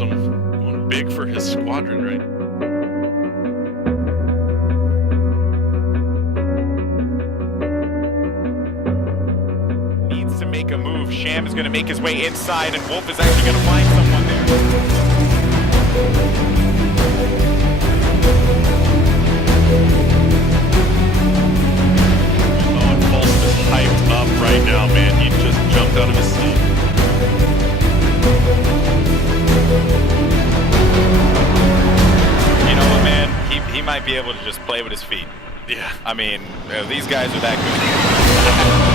awesome. Going big for his squadron, right? Needs to make a move. Sham is going to make his way inside, and Wolf is actually going to find someone there. Hyped up right now, man. He just jumped out of his seat. You know what, man? He might be able to just play with his feet. Yeah. I mean, these guys are that good.